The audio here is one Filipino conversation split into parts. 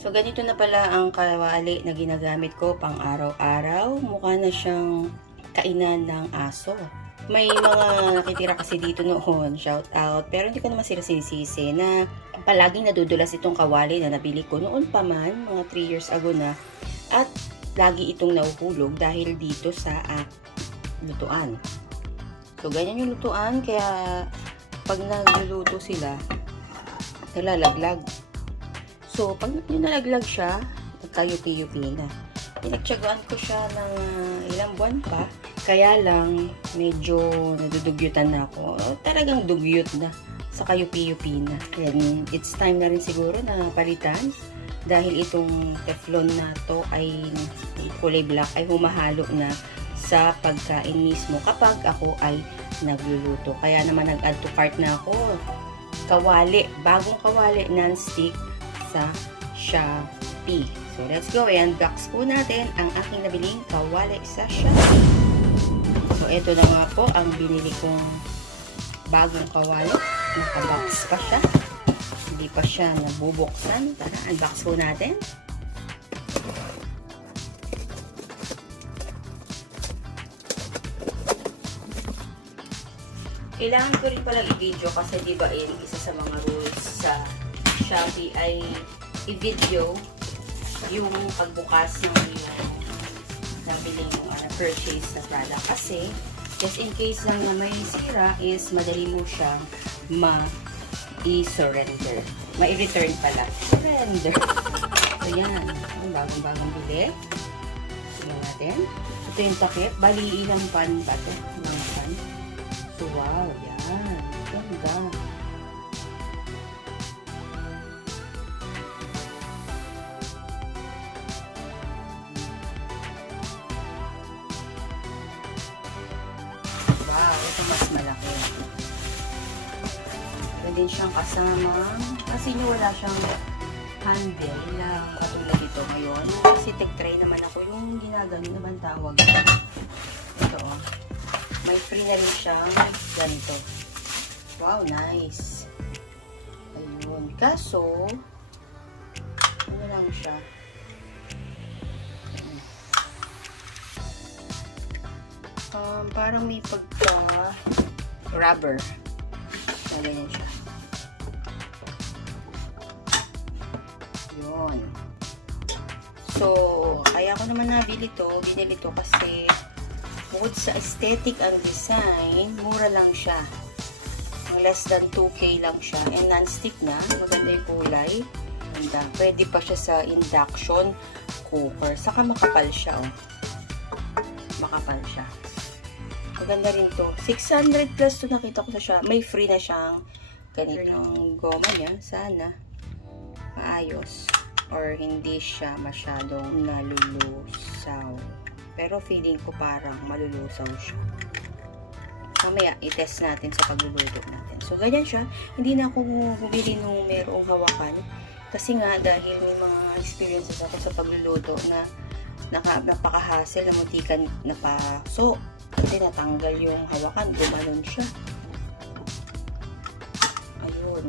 So, ganito na pala ang kawali na ginagamit ko pang araw-araw. Mukha na siyang kainan ng aso. May mga nakitira kasi dito noon, shout out. Pero hindi ko naman sila sinisisi na palaging nadudulas itong kawali na nabili ko noon pa man, mga 3 years ago na. At lagi itong nahuhulog dahil dito sa ah, lutuan. So, ganyan yung lutuan. Kaya, pag nagluluto sila, nalalaglag. So, pag nalaglag siya, nagkayupi-yupi na. Pinagtsagaan ko siya ng ilang buwan pa. Kaya lang, medyo nadudugyutan na ako. Talagang dugyot na sa kayupi-yupi na. And it's time na rin siguro na palitan. Dahil itong teflon na to ay kulay black ay humahalo na sa pagkain mismo kapag ako ay nagluluto. Kaya naman nag-add to cart na ako. Kawali, bagong kawali, non-stick sa Shopee. So, let's go. I-unbox po natin ang aking nabiling kawali sa Shopee. So, ito na nga po ang binili kong bagong kawali. Nakabox pa siya. Hindi pa siya nabubuksan. Tara, unbox po natin. Kailangan ko rin palang i-video kasi di ba eh, isa sa mga rules sa Shopee ay i-video yung pagbukas ng yung nabili yung uh, purchase na product. Kasi, just in case lang na may sira is madali mo siyang ma-i-surrender. Ma-i-return pala. Surrender. So, yan. Ang bagong-bagong bili. Tingnan natin. Ito yung takip. Bali, ilang pan ba ito? Mga pan. So, wow. Yan. Ganda. Wow, mas malaki. Pwede siyang kasama. Kasi nyo wala siyang handle lang katulad dito ngayon. Kasi tech tray naman ako. Yung ginagano naman tawag. Ito oh. May free na rin siyang ganito. Wow, nice. Ayun. Kaso, ano lang siya. Um, parang may pagka rubber. Na ganyan siya. Yun. So, kaya ko naman nabili to. Binili to kasi bukod sa aesthetic ang design, mura lang siya. Ang less than 2K lang siya. And non-stick na. Maganda yung kulay. Ganda. Pwede pa siya sa induction cooker. Saka makapal siya, oh. Makapal siya. Maganda rin to. 600 plus to nakita ko sa siya. May free na siyang ganito yung goma niya. Sana maayos. Or hindi siya masyadong nalulusaw. Pero feeling ko parang malulusaw siya. Mamaya, i-test natin sa pagluluto natin. So, ganyan siya. Hindi na ako bumili nung merong hawakan. Kasi nga, dahil may mga experiences ako sa pagluluto na naka, napaka-hassle na na pa. So, kasi natanggal yung hawakan, gumanon siya. Ayun.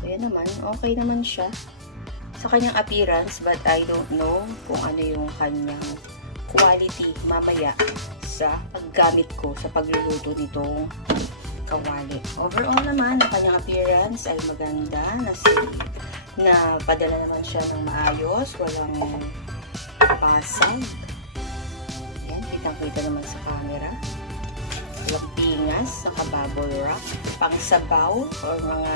So, yan naman. Okay naman siya. Sa kanyang appearance, but I don't know kung ano yung kanyang quality mamaya sa paggamit ko sa pagluluto nitong kawali. Overall naman, ang kanyang appearance ay maganda. Na, na padala naman siya ng maayos. Walang pasag. Kitang-kita naman sa camera. Walang pingas, saka bubble wrap. Pang sabaw or mga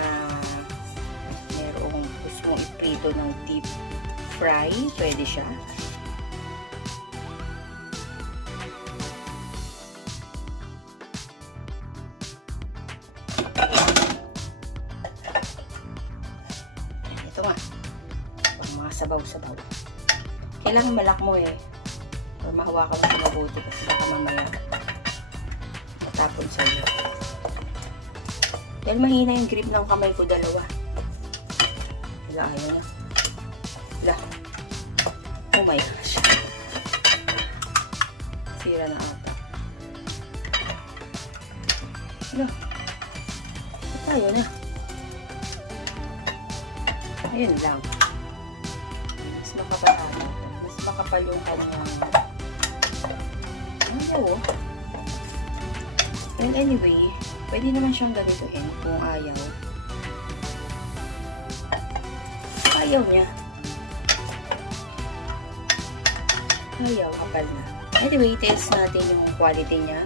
merong gusto mong iprito ng deep fry, pwede siya. Ito nga. Pang mga sabaw-sabaw. Kailangan malak mo eh. Or mahawakan mo sa mabuti kasi baka mamaya matapon sa iyo. Dahil mahina yung grip ng kamay ko dalawa. Wala, ayaw na. Wala. Oh my gosh. Sira na ata. Wala. Tayo na. Ayun lang. Mas makapal. Mas makapal yung kanyang... Ano? Well, anyway, pwede naman siyang ganituin kung ayaw. Ayaw niya. Ayaw, kapal na. Anyway, test natin yung quality niya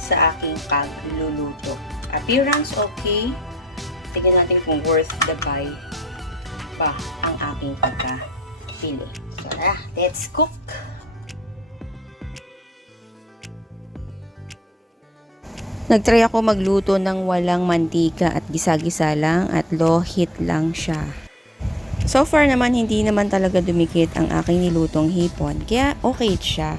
sa aking pagluluto. Appearance, okay. Tingnan natin kung worth the buy pa ang aking pagka-pili. So, tara, let's cook! Nagtry ako magluto ng walang mantika at gisa-gisa lang at low heat lang siya. So far naman hindi naman talaga dumikit ang aking nilutong hipon kaya okay siya.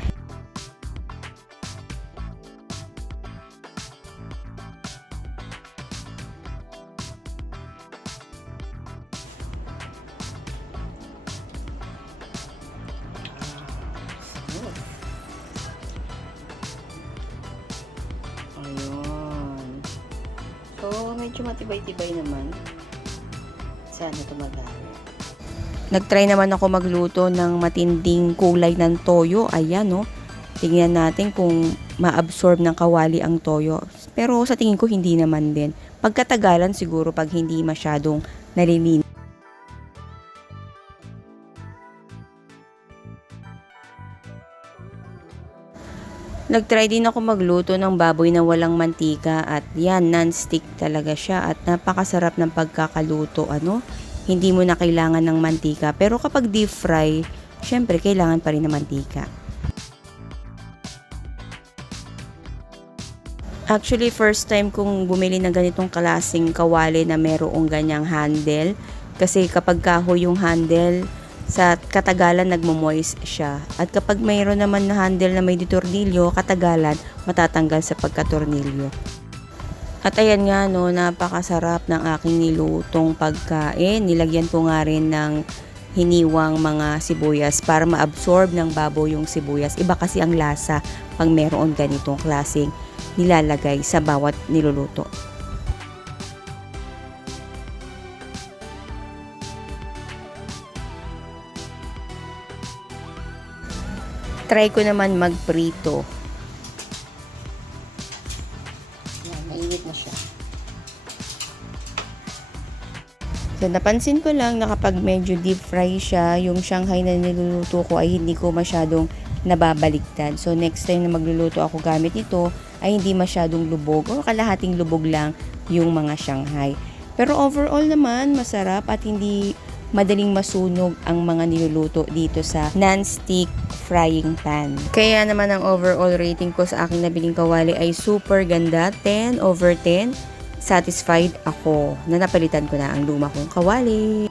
Ayun. Medyo matibay-tibay naman. Sana tumagal. Nagtry naman ako magluto ng matinding kulay ng toyo. Ayan, no. Tingnan natin kung ma-absorb ng kawali ang toyo. Pero sa tingin ko, hindi naman din. Pagkatagalan siguro pag hindi masyadong nalilin. Nagtry din ako magluto ng baboy na walang mantika at yan, non-stick talaga siya at napakasarap ng pagkakaluto. Ano? Hindi mo na kailangan ng mantika. Pero kapag deep fry, syempre kailangan pa rin ng mantika. Actually, first time kong bumili ng ganitong klaseng kawali na merong ganyang handle. Kasi kapag kahoy yung handle, sa katagalan nagmo-moist siya. At kapag mayroon naman na handle na may ditornilyo, katagalan matatanggal sa pagkatornilyo. At ayan nga no, napakasarap ng aking nilutong pagkain. Nilagyan ko nga rin ng hiniwang mga sibuyas para ma-absorb ng baboy yung sibuyas. Iba kasi ang lasa pag meron ganitong klaseng nilalagay sa bawat niluluto. Try ko naman magprito. Yan, mainit na siya. So, napansin ko lang na kapag medyo deep fry siya, yung Shanghai na niluluto ko ay hindi ko masyadong nababaliktad. So, next time na magluluto ako gamit ito, ay hindi masyadong lubog o kalahating lubog lang yung mga Shanghai. Pero overall naman, masarap at hindi madaling masunog ang mga niluluto dito sa non-stick frying pan. Kaya naman ang overall rating ko sa aking nabiling kawali ay super ganda, 10 over 10. Satisfied ako na napalitan ko na ang luma kong kawali.